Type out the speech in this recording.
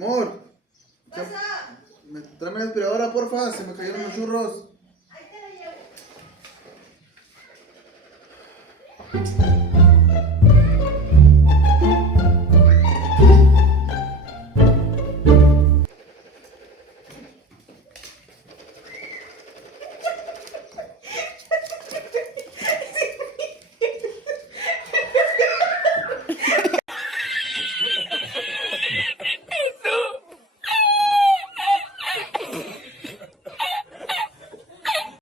Amor, Pasa. tráeme la aspiradora, porfa, se me cayeron los churros. Ahí te la llevo.